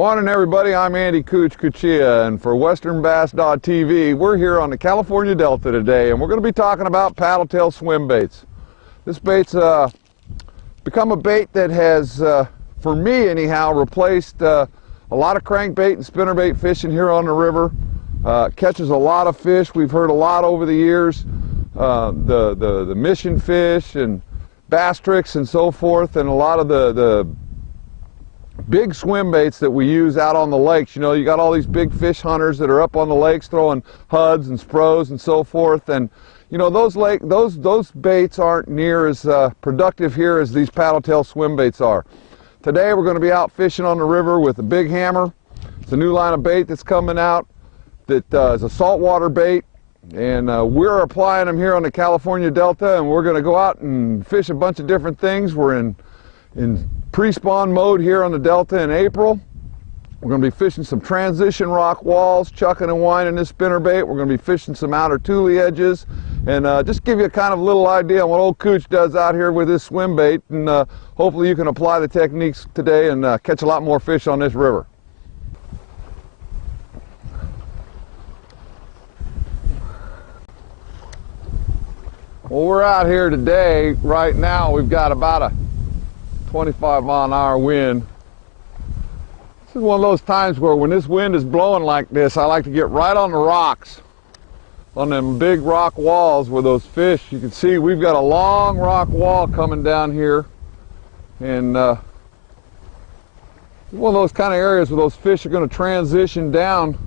Morning everybody, I'm Andy Cooch Cuccia, and for westernbass.tv we're here on the California Delta today, and we're going to be talking about paddle-tail swim baits. This bait's become a bait that has, for me anyhow, replaced a lot of crankbait and spinnerbait fishing here on the river. Catches a lot of fish. We've heard a lot over the years, the mission fish and bass tricks and so forth, and a lot of the big swim baits that we use out on the lakes. You know, you got all these big fish hunters that are up on the lakes throwing HUDs and spros and so forth, and you know, those baits aren't near as productive here as these paddle-tail swim baits are. Today we're going to be out fishing on the river with a big hammer. It's a new line of bait that's coming out that is a saltwater bait, and we're applying them here on the California Delta, and we're going to go out and fish a bunch of different things. We're in pre-spawn mode here on the Delta in April. We're going to be fishing some transition rock walls, chucking and winding this spinnerbait. We're going to be fishing some outer tule edges, and just give you a kind of little idea on what old Cooch does out here with this swim bait, and hopefully you can apply the techniques today and catch a lot more fish on this river. Well, we're out here today. Right now we've got about a 25-mile-an-hour wind. This is one of those times where when this wind is blowing like this, I like to get right on the rocks, on them big rock walls where those fish, you can see we've got a long rock wall coming down here, and one of those kind of areas where those fish are going to transition down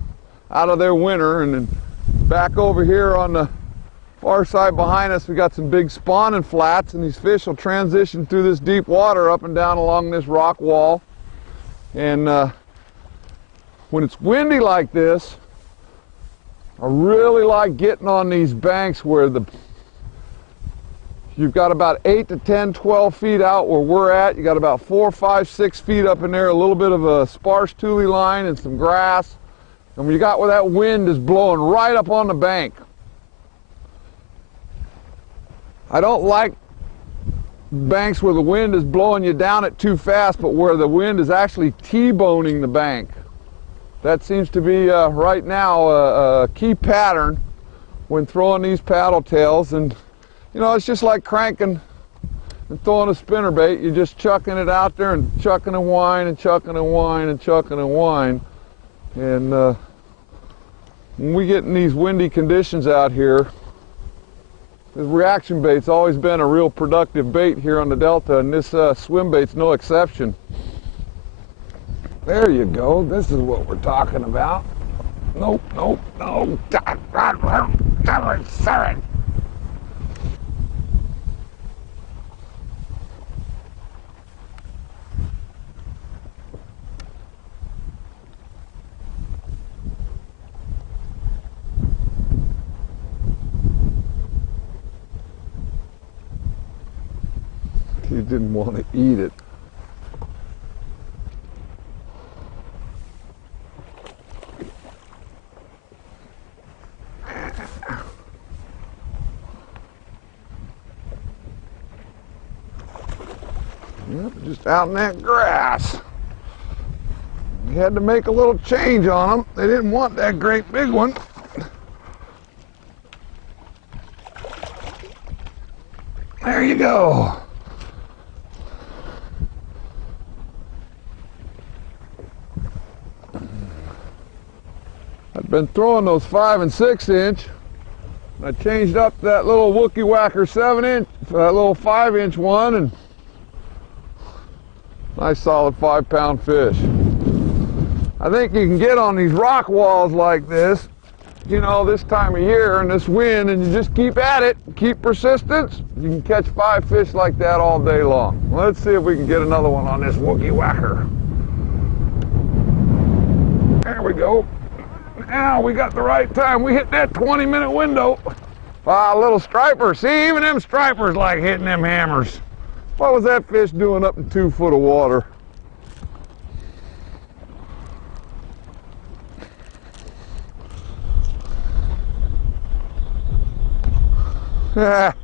out of their winter. And then back over here on the far side behind us, we got some big spawning flats, and these fish will transition through this deep water up and down along this rock wall. And when it's windy like this, I really like getting on these banks where you've got about 8 to 10, 12 feet out where we're at. You got about 4, 5, 6 feet up in there, a little bit of a sparse tule line and some grass. And when you got where that wind is blowing right up on the bank, I don't like banks where the wind is blowing you down it too fast, but where the wind is actually T-boning the bank. That seems to be right now a key pattern when throwing these paddle tails. And you know, it's just like cranking and throwing a spinnerbait. You're just chucking it out there and chucking and wind and chucking and wind and chucking and wind. And when we get in these windy conditions out here, the reaction bait's always been a real productive bait here on the Delta, and this swim bait's no exception. There you go. This is what we're talking about. Nope, nope, no. Sorry. He didn't want to eat it. Yep, just out in that grass. We had to make a little change on them. They didn't want that great big one. There you go. I've been throwing those 5 and 6 inch. I changed up that little Wookie Whacker 7 inch for that little 5 inch one, and nice solid 5-pound fish. I think you can get on these rock walls like this, you know, this time of year and this wind, and you just keep at it, keep persistence. You can catch 5 fish like that all day long. Let's see if we can get another one on this Wookie Whacker. There we go. Now we got the right time. We hit that 20-minute window. Ah, little striper. See, even them stripers like hitting them hammers. What was that fish doing up in 2 foot of water? The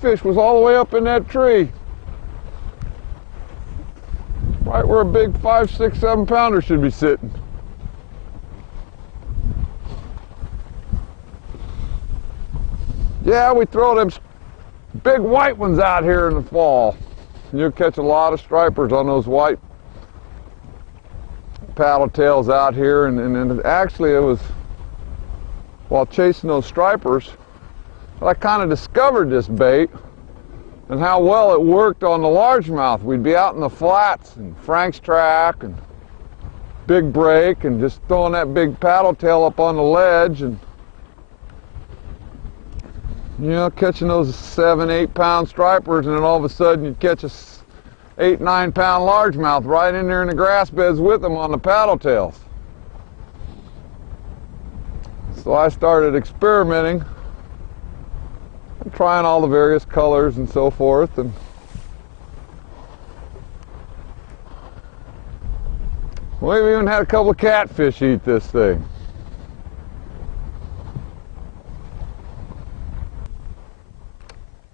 fish was all the way up in that tree. where a big 5, 6, 7 pounder should be sitting. Yeah, we throw them big white ones out here in the fall. You'll catch a lot of stripers on those white paddle tails out here, and actually it was while chasing those stripers that I kind of discovered this bait and how well it worked on the largemouth. We'd be out in the flats and Frank's track and big break and just throwing that big paddle tail up on the ledge and, you know, catching those 7, 8 pound stripers, and then all of a sudden you'd catch a 8, 9 pound largemouth right in there in the grass beds with them on the paddle tails. So I started experimenting and trying all the various colors and so forth, and we've even had a couple of catfish eat this thing.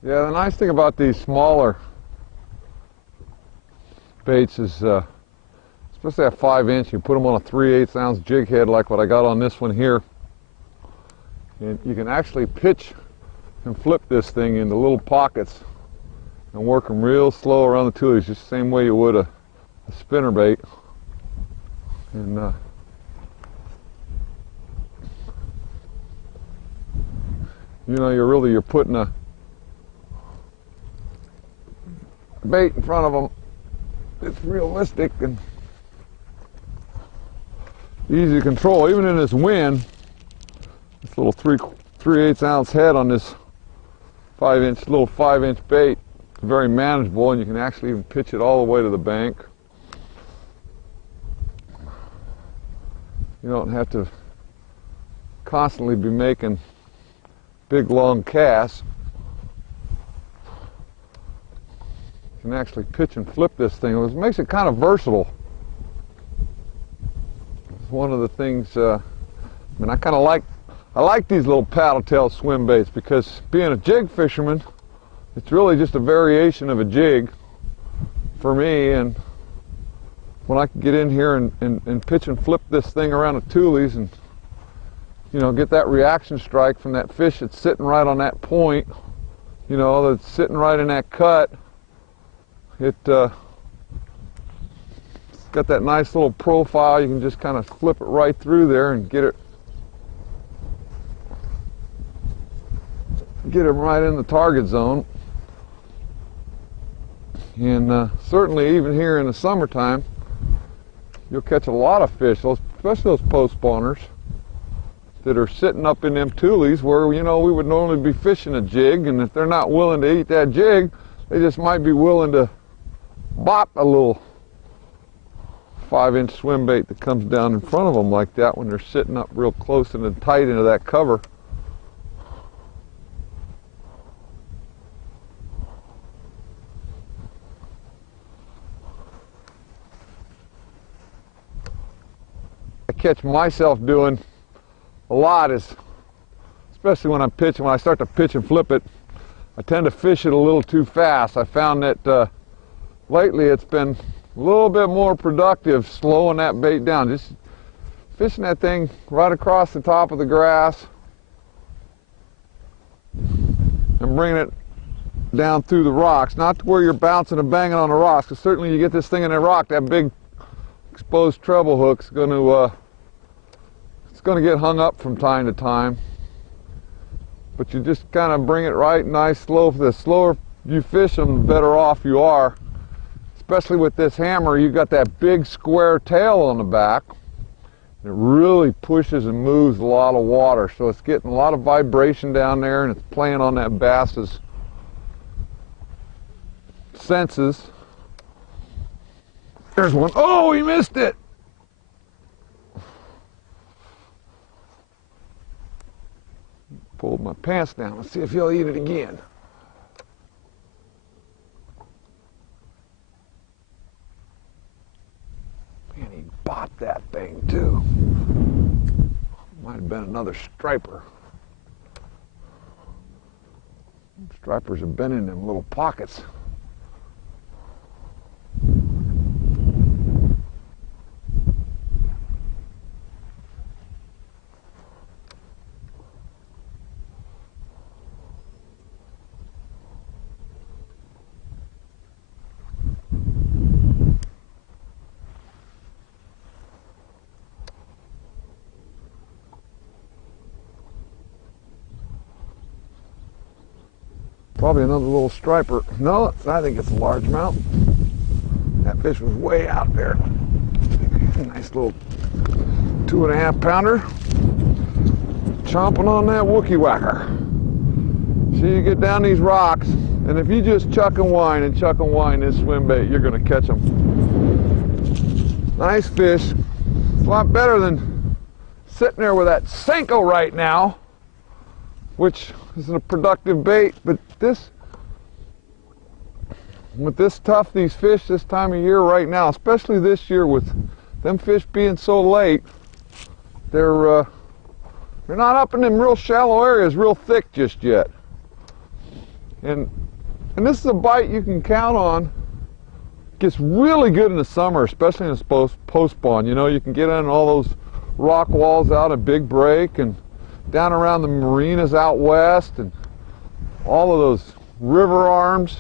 Yeah, the nice thing about these smaller baits is, especially at 5-inch, you put them on a 3/8 ounce jig head like what I got on this one here, and you can actually pitch and flip this thing into little pockets and work them real slow around the tulies, just the same way you would a spinner bait. And you know, you're putting a bait in front of them. It's realistic and easy to control. Even in this wind, this little 3/8 ounce head on this 5-inch bait is very manageable, and you can actually even pitch it all the way to the bank. You don't have to constantly be making big long casts. You can actually pitch and flip this thing, which makes it kind of versatile. It's one of the things, I mean, I like these little paddle tail swim baits because being a jig fisherman, it's really just a variation of a jig for me, and when I can get in here and pitch and flip this thing around the tulies and, you know, get that reaction strike from that fish that's sitting right on that point, you know, that's sitting right in that cut, it's got that nice little profile. You can just kind of flip it right through there and get it right in the target zone. And certainly even here in the summertime, you'll catch a lot of fish, especially those post spawners that are sitting up in them tulies where, you know, we would normally be fishing a jig, and if they're not willing to eat that jig, they just might be willing to bop a little 5-inch swim bait that comes down in front of them like that when they're sitting up real close and tight into that cover. I catch myself doing a lot is, especially when when I start to pitch and flip it, I tend to fish it a little too fast. I found that lately it's been a little bit more productive slowing that bait down, just fishing that thing right across the top of the grass and bringing it down through the rocks, not to where you're bouncing and banging on the rocks, because certainly you get this thing in a rock, that big exposed treble hook's going to get hung up from time to time. But you just kind of bring it right nice slow. The slower you fish them, the better off you are. Especially with this hammer, you've got that big square tail on the back. It really pushes and moves a lot of water, so it's getting a lot of vibration down there, and it's playing on that bass's senses. There's one. Oh, he missed it! Pulled my pants down. Let's see if he'll eat it again. Man, he bopped that thing too. Might have been another striper. Stripers have been in them little pockets. Probably another little striper. No, I think it's a largemouth. That fish was way out there. Nice little 2.5 pounder. Chomping on that Wookie whacker. So you get down these rocks, and if you just chuck and wind this swim bait, you're going to catch them. Nice fish. A lot better than sitting there with that Senko right now, which is a productive bait, but with this tough, these fish this time of year right now, especially this year with them fish being so late, they're not up in them real shallow areas real thick just yet. And this is a bite you can count on. Gets really good in the summer, especially in the post spawn. You know, you can get on all those rock walls out at Big Break and down around the marinas out west and all of those river arms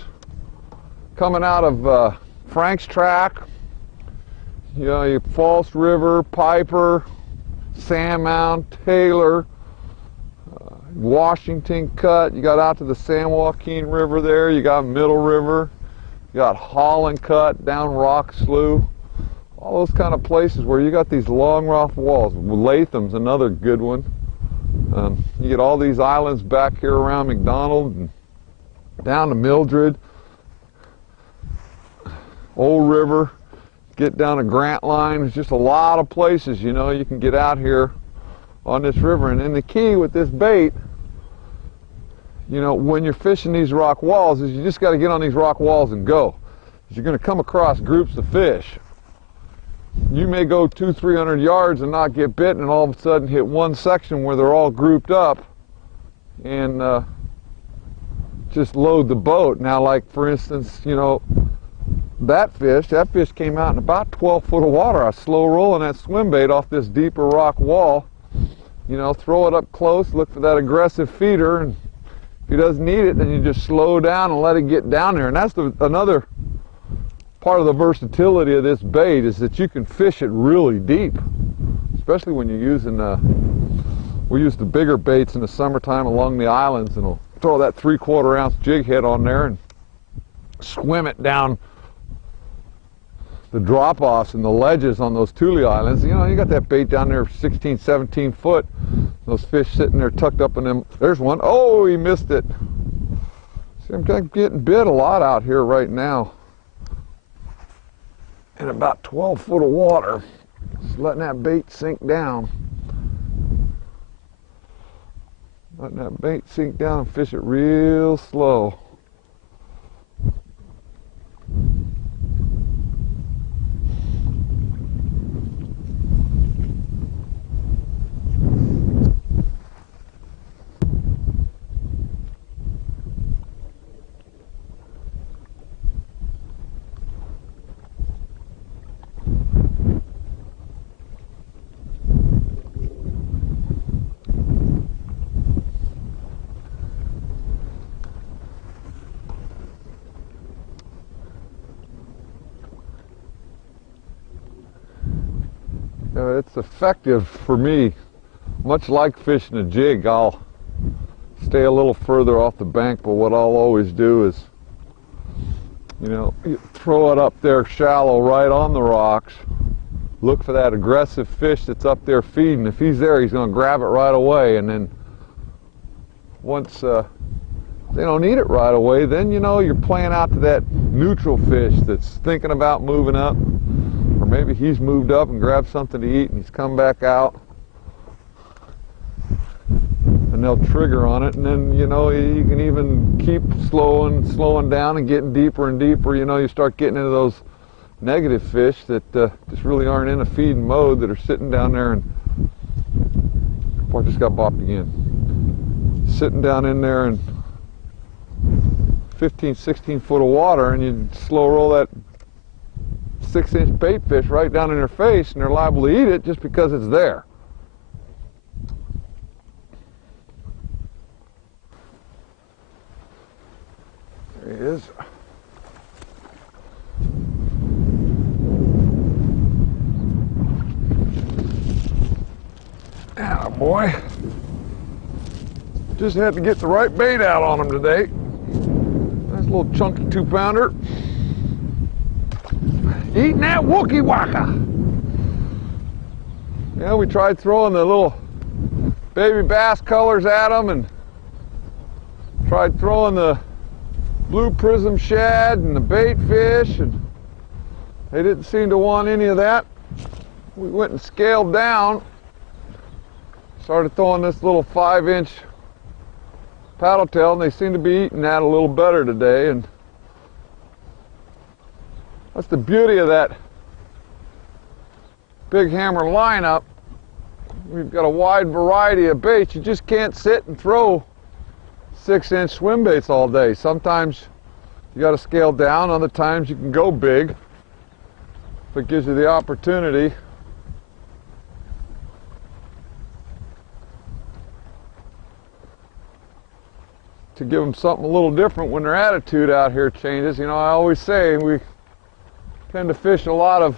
coming out of Frank's Track. You know, your False River, Piper, Sandmount, Taylor, Washington Cut. You got out to the San Joaquin River there. You got Middle River. You got Holland Cut, down Rock Slough. All those kind of places where you got these long rough walls. Latham's another good one. You get all these islands back here around McDonald and down to Mildred, Old River, get down to Grant Line. There's just a lot of places, you know, you can get out here on this river. And then the key with this bait, you know, when you're fishing these rock walls, is you just got to get on these rock walls and go. You're going to come across groups of fish. You may go 200-300 yards and not get bit, and all of a sudden hit one section where they're all grouped up and just load the boat. Now, like for instance, you know, that fish came out in about 12 foot of water. I was slow rolling that swim bait off this deeper rock wall. You know, throw it up close, look for that aggressive feeder, and if he doesn't need it, then you just slow down and let it get down there. And that's another part of the versatility of this bait, is that you can fish it really deep, especially when you're using, we use the bigger baits in the summertime along the islands, and we'll throw that 3/4 ounce jig head on there and swim it down the drop-offs and the ledges on those Thule Islands. You know, you got that bait down there 16, 17 foot. Those fish sitting there tucked up in them. There's one. Oh, he missed it. See, I'm getting bit a lot out here right now in about 12 foot of water. Just letting that bait sink down. Letting that bait sink down and fish it real slow. It's effective for me. Much like fishing a jig, I'll stay a little further off the bank, but what I'll always do is, you know, throw it up there shallow right on the rocks, look for that aggressive fish that's up there feeding. If he's there, he's going to grab it right away, and then once they don't eat it right away, then, you know, you're playing out to that neutral fish that's thinking about moving up. Or maybe he's moved up and grabbed something to eat and he's come back out, and they'll trigger on it. And then, you know, you can even keep slowing down and getting deeper and deeper. You know, you start getting into those negative fish that just really aren't in a feeding mode, that are sitting down there and, boy, I just got bopped again. Sitting down in there in 15, 16 foot of water, and you slow roll that 6-inch bait fish right down in their face, and they're liable to eat it just because it's there. There he is. Atta boy. Just had to get the right bait out on him today. little chunky 2-pounder. Eating that Wookie Waka. Yeah, we tried throwing the little baby bass colors at them and tried throwing the blue prism shad and the bait fish, and they didn't seem to want any of that. We went and scaled down, started throwing this little 5-inch paddle tail, and they seem to be eating that a little better today. And that's the beauty of that big hammer lineup. We've got a wide variety of baits. You just can't sit and throw 6-inch swim baits all day. Sometimes you got to scale down, other times you can go big. If it gives you the opportunity. To give them something a little different when their attitude out here changes. You know, I always say we tend to fish a lot of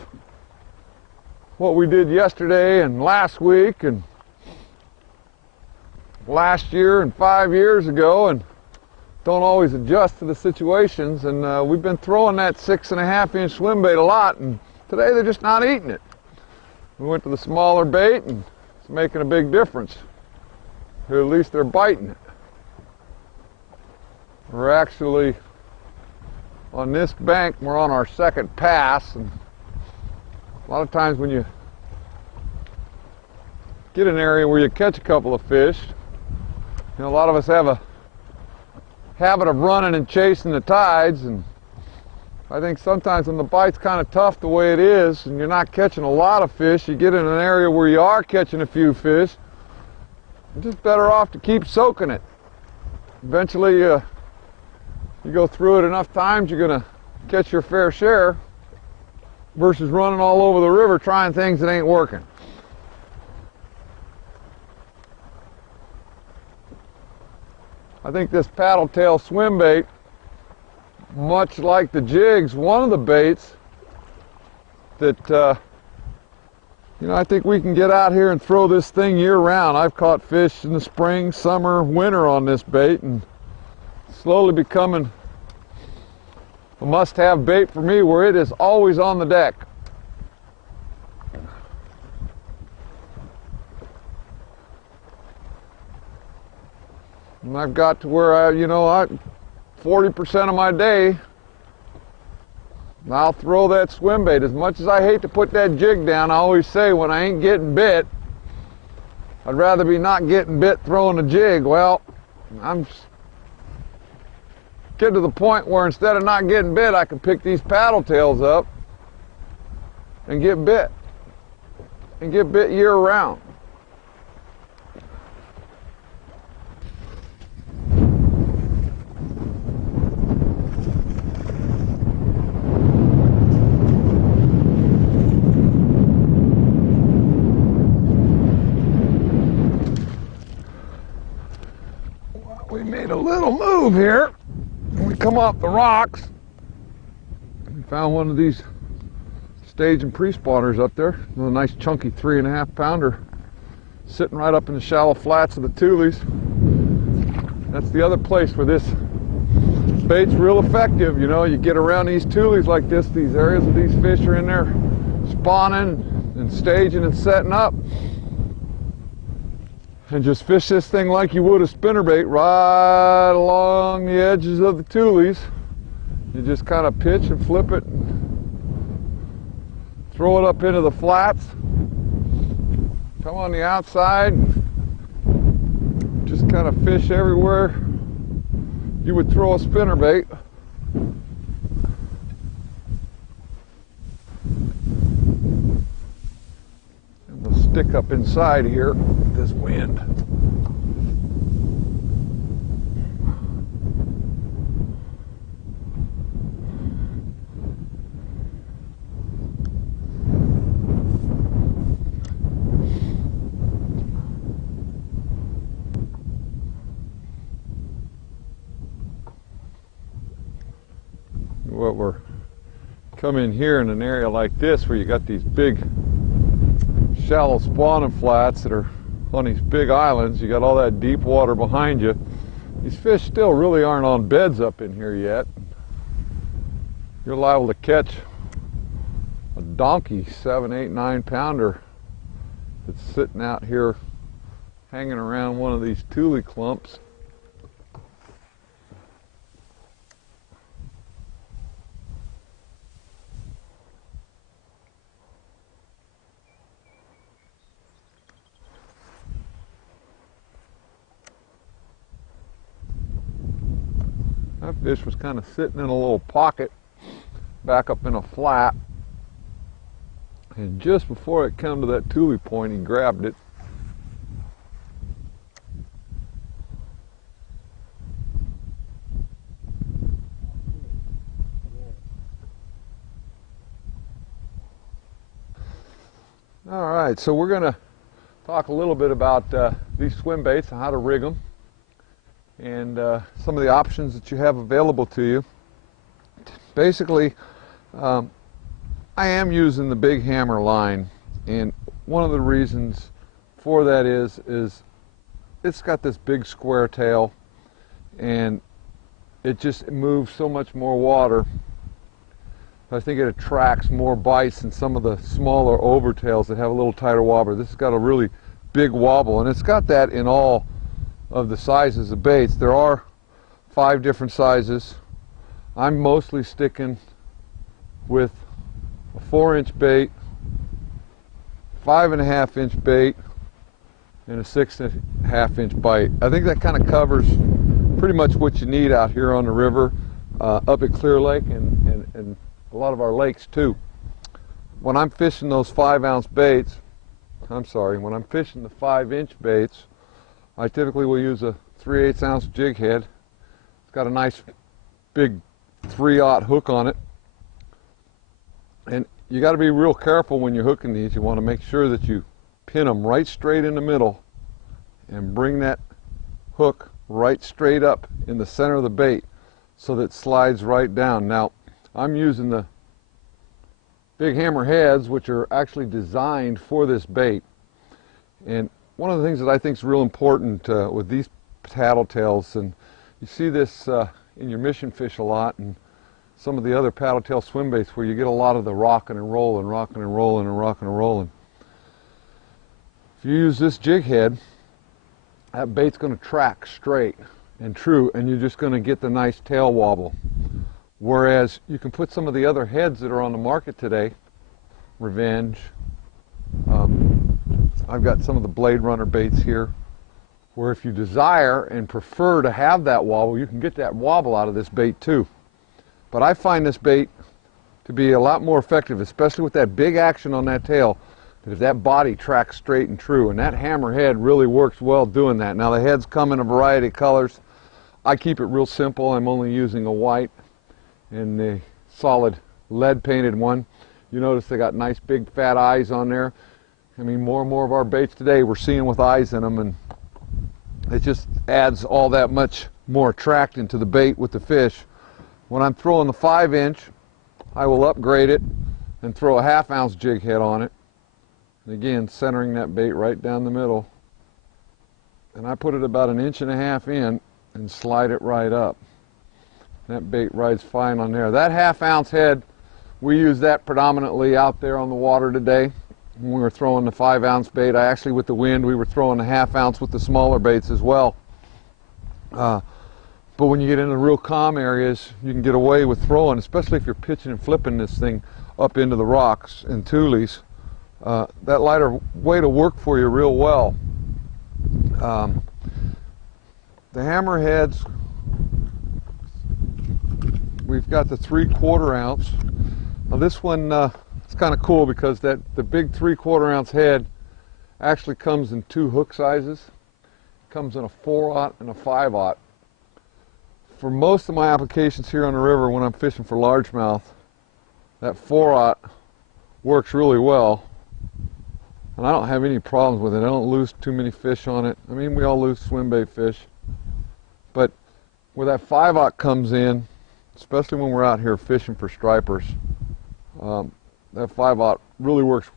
what we did yesterday and last week and last year and 5 years ago, and don't always adjust to the situations. And we've been throwing that 6.5-inch swim bait a lot, and today they're just not eating it. We went to the smaller bait, and it's making a big difference. Or at least they're biting it. We're actually on this bank, we're on our second pass, and a lot of times when you get an area where you catch a couple of fish, you know, a lot of us have a habit of running and chasing the tides, and I think sometimes when the bite's kind of tough the way it is and you're not catching a lot of fish, you get in an area where you are catching a few fish, you're just better off to keep soaking it. Eventually you go through it enough times, you're going to catch your fair share versus running all over the river trying things that ain't working. I think this paddle tail swim bait, much like the jigs, one of the baits that you know, I think we can get out here and throw this thing year round. I've caught fish in the spring, summer, winter on this bait, and slowly becoming a must-have bait for me, where it is always on the deck. And I've got to where 40% of my day, I'll throw that swim bait. As much as I hate to put that jig down, I always say when I ain't getting bit, I'd rather be not getting bit throwing a jig. Well, I'm getting to the point where instead of not getting bit, I can pick these paddle tails up and get bit. And get bit year round. We made a little move here. We come off the rocks. We found one of these stage and pre-spawners up there. A nice chunky 3.5 pounder sitting right up in the shallow flats of the Tules. That's the other place where this bait's real effective. You know, you get around these Tules like this, these areas where these fish are in there spawning and staging and setting up. And just fish this thing like you would a spinnerbait right along the edges of the Tules. You just kind of pitch and flip it, and throw it up into the flats. Come on the outside, just kind of fish everywhere you would throw a spinnerbait. And they'll stick up inside here with this wind. What we're coming here in an area like this where you got these big shallow spawning flats that are on these big islands. You got all that deep water behind you. These fish still really aren't on beds up in here yet. You're liable to catch a donkey 7, 8, 9 pounder that's sitting out here hanging around one of these tule clumps. That fish was kind of sitting in a little pocket back up in a flat, and just before it came to that tule point, he grabbed it. All right, so we're going to talk a little bit about these swim baits and how to rig them, and some of the options that you have available to you. Basically, I am using the big hammer line, and one of the reasons for that is it's got this big square tail, and it just moves so much more water. I think it attracts more bites than some of the smaller overtails that have a little tighter wobber. This has got a really big wobble, and it's got that in all of the sizes of baits. There are 5 different sizes. I'm mostly sticking with a 4-inch bait, 5.5-inch bait, and a 6.5-inch bite. I think that kind of covers pretty much what you need out here on the river, up at Clear Lake and a lot of our lakes too. When I'm fishing those 5-ounce baits, when I'm fishing the 5-inch baits, I typically will use a 3/8 ounce jig head. It's got a nice big 3/0 hook on it. And you got to be real careful when you're hooking these. You want to make sure that you pin them right straight in the middle and bring that hook right straight up in the center of the bait so that it slides right down. Now, I'm using the big hammer heads, which are actually designed for this bait. And one of the things that I think is real important with these paddletails, and you see this in your mission fish a lot, and some of the other paddletail swim baits where you get a lot of the rocking and rolling, rocking and rolling, and rocking and rolling. If you use this jig head, that bait's going to track straight and true, and you're just going to get the nice tail wobble. Whereas you can put some of the other heads that are on the market today, Revenge. I've got some of the Blade Runner baits here, where if you desire and prefer to have that wobble, you can get that wobble out of this bait too. But I find this bait to be a lot more effective, especially with that big action on that tail, if that body tracks straight and true. And that hammer head really works well doing that. Now the heads come in a variety of colors. I keep it real simple. I'm only using a white and the solid lead painted one. You notice they got nice big fat eyes on there. I mean, more and more of our baits today we're seeing with eyes in them, and it just adds all that much more attracting to the bait with the fish. When I'm throwing the 5-inch, I will upgrade it and throw a 1/2 ounce jig head on it. And again, centering that bait right down the middle. And I put it about 1.5 inches in and slide it right up. That bait rides fine on there. That 1/2 ounce head, we use that predominantly out there on the water today. When we were throwing the 5-ounce bait, actually with the wind, we were throwing the 1/2 ounce with the smaller baits as well. But when you get into real calm areas, you can get away with throwing, especially if you're pitching and flipping this thing up into the rocks and tules. That lighter weight will work for you real well. The hammerheads, we've got the 3/4 ounce. Now this one, it's kind of cool because the big 3/4 ounce head actually comes in 2 hook sizes. It comes in a 4/0 and a 5/0. For most of my applications here on the river when I'm fishing for largemouth, that 4/0 works really well. And I don't have any problems with it. I don't lose too many fish on it. I mean, we all lose swim bait fish. But where that 5/0 comes in, especially when we're out here fishing for stripers, that 5/0 really works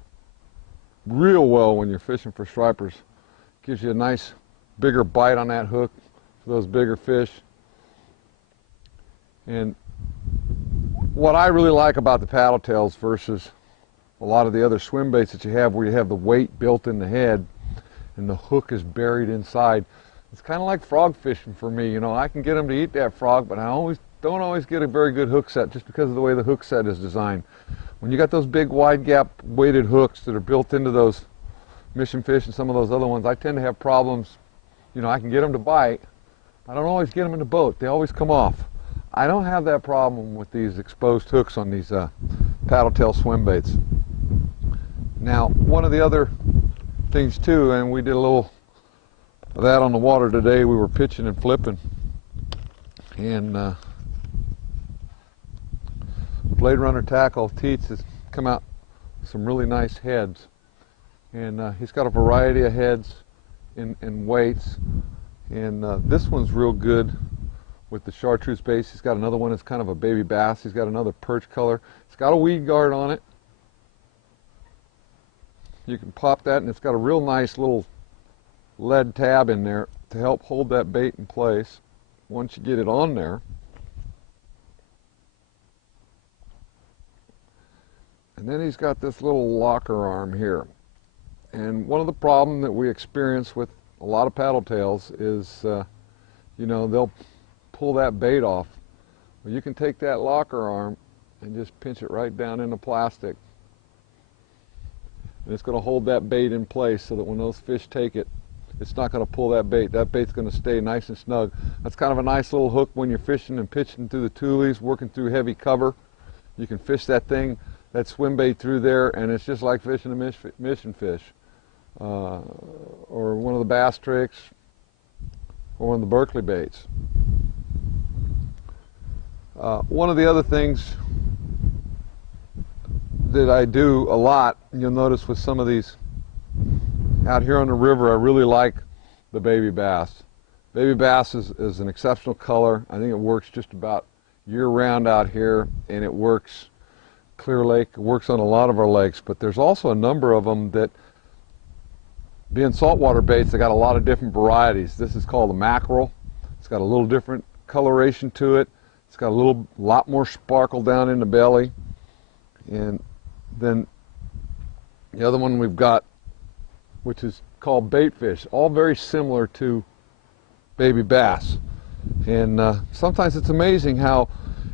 real well when you're fishing for stripers. Gives you a nice bigger bite on that hook, for those bigger fish. And what I really like about the paddle tails versus a lot of the other swim baits that you have, where you have the weight built in the head and the hook is buried inside, it's kind of like frog fishing for me. You know, I can get them to eat that frog, but I don't always get a very good hook set just because of the way the hook set is designed. When you got those big wide gap weighted hooks that are built into those mission fish and some of those other ones, I tend to have problems. You know, I can get them to bite. I don't always get them in the boat. They always come off. I don't have that problem with these exposed hooks on these paddle tail swim baits. Now, one of the other things too, and we did a little of that on the water today, we were pitching and flipping, and Blade Runner Tackle, Teets, has come out with some really nice heads, and he's got a variety of heads in weights, and this one's real good with the chartreuse base. He's got another one that's kind of a baby bass. He's got another perch color. It's got a weed guard on it. You can pop that, and it's got a real nice little lead tab in there to help hold that bait in place once you get it on there. And then he's got this little locker arm here. And one of the problems that we experience with a lot of paddle tails is, you know, they'll pull that bait off. Well, you can take that locker arm and just pinch it right down in the plastic. And it's going to hold that bait in place so that when those fish take it, it's not going to pull that bait. That bait's going to stay nice and snug. That's kind of a nice little hook when you're fishing and pitching through the tules, working through heavy cover. You can fish that thing, that swim bait through there, and it's just like fishing a mission fish. Or one of the bass tricks, or one of the Berkeley baits. One of the other things that I do a lot, you'll notice with some of these out here on the river, I really like the baby bass. Baby bass is an exceptional color. I think it works just about year-round out here, and it works Clear Lake. It works on a lot of our lakes, but there's also a number of them that, being saltwater baits, they got a lot of different varieties. This is called a mackerel. It's got a little different coloration to it. It's got a lot more sparkle down in the belly. And then the other one we've got, which is called baitfish, all very similar to baby bass. And sometimes it's amazing how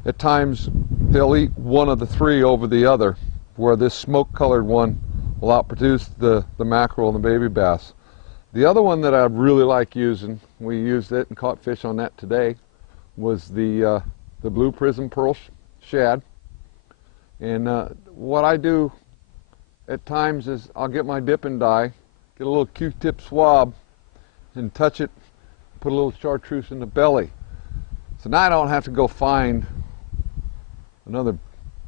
at times they'll eat one of the three over the other, where this smoke colored one will outproduce the mackerel and the baby bass. The other one that I really like using, we used it and caught fish on that today, was the blue prism pearl shad. And what I do at times is I'll get my dip and dye, get a little Q-tip swab, and touch it, put a little chartreuse in the belly. So now I don't have to go find another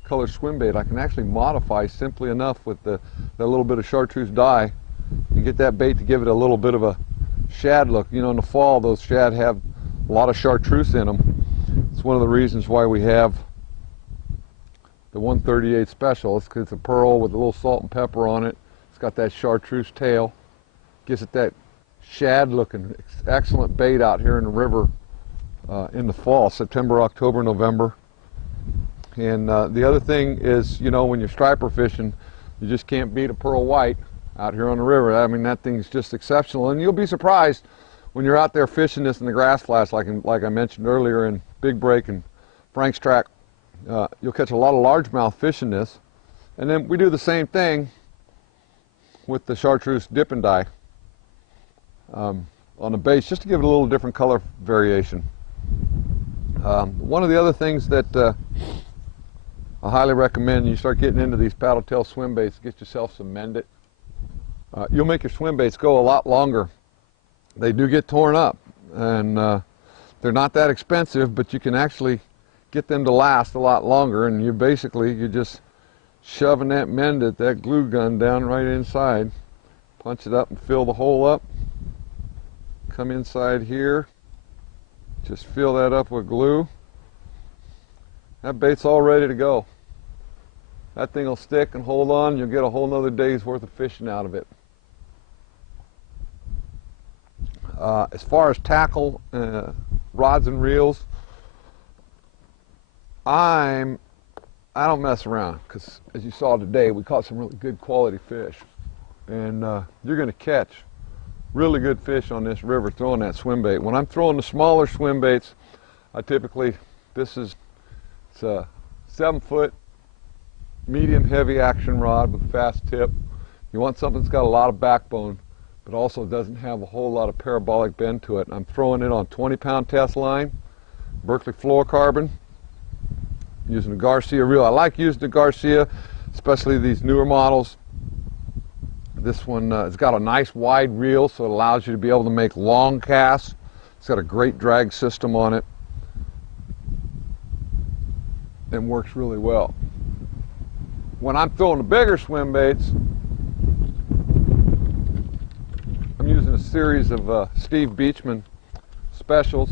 color swim bait. I can actually modify simply enough with that little bit of chartreuse dye and get that bait to give it a little bit of a shad look. You know, in the fall, those shad have a lot of chartreuse in them. It's one of the reasons why we have the 138 special. It's because it's a pearl with a little salt and pepper on it. It's got that chartreuse tail. Gives it that shad looking excellent bait out here in the river in the fall, September, October, November. And the other thing is, you know, when you're striper fishing, you just can't beat a pearl white out here on the river. I mean, that thing's just exceptional. And you'll be surprised when you're out there fishing this in the grass flats, like I mentioned earlier in Big Break and Frank's Track. You'll catch a lot of largemouth fish in this. And then we do the same thing with the chartreuse dip and dye on the base, just to give it a little different color variation. One of the other things that I highly recommend you start getting into these paddle tail swim baits, get yourself some Mend It. You'll make your swim baits go a lot longer. They do get torn up, and they're not that expensive, but you can actually get them to last a lot longer. And you're just shoving that Mend It, that glue gun, down right inside. Punch it up and fill the hole up. Come inside here, just fill that up with glue. That bait's all ready to go. That thing will stick and hold on. You'll get a whole nother day's worth of fishing out of it. As far as tackle, rods and reels, I don't mess around, because as you saw today, we caught some really good quality fish, and you're going to catch really good fish on this river throwing that swim bait. When I'm throwing the smaller swim baits, I typically, it's a 7-foot medium heavy action rod with a fast tip. You want something that's got a lot of backbone, but also doesn't have a whole lot of parabolic bend to it. I'm throwing it on 20-pound test line, Berkeley fluorocarbon, using a Garcia reel. I like using the Garcia, especially these newer models. This one, it's got a nice wide reel, so it allows you to be able to make long casts. It's got a great drag system on it and works really well. When I'm throwing the bigger swim baits, I'm using a series of Steve Beachman specials.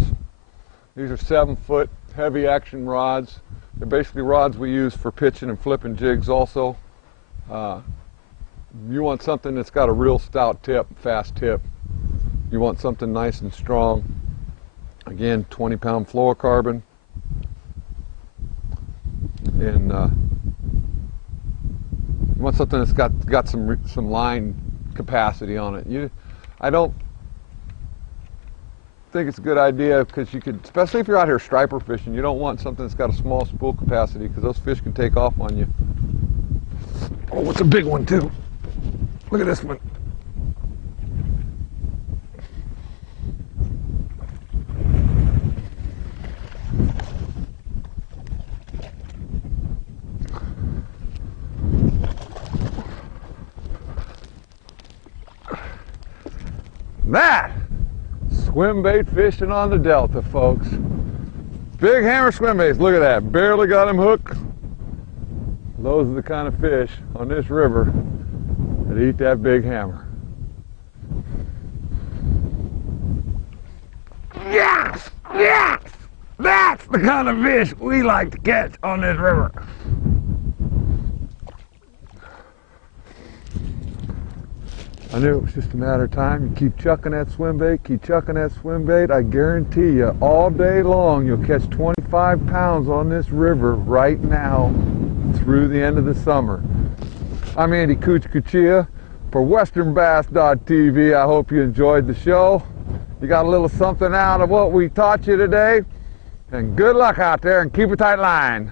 These are 7-foot heavy action rods. They're basically rods we use for pitching and flipping jigs also. You want something that's got a real stout tip, fast tip. You want something nice and strong. Again, 20-pound fluorocarbon. And you want something that's got some line capacity on it. I don't think it's a good idea, because you could, especially if you're out here striper fishing, you don't want something that's got a small spool capacity, because those fish can take off on you. Oh, it's a big one too. Look at this one. That swim bait fishing on the Delta, folks. Big hammer swim baits. Look at that. Barely got him hooked. Those are the kind of fish on this river that eat that big hammer. Yes! Yes! That's the kind of fish we like to catch on this river. I knew it was just a matter of time. You keep chucking that swim bait, keep chucking that swim bait. I guarantee you, all day long, you'll catch 25 pounds on this river right now through the end of the summer. I'm Andy Cuccia for westernbass.tv. I hope you enjoyed the show. You got a little something out of what we taught you today. And good luck out there, and keep a tight line.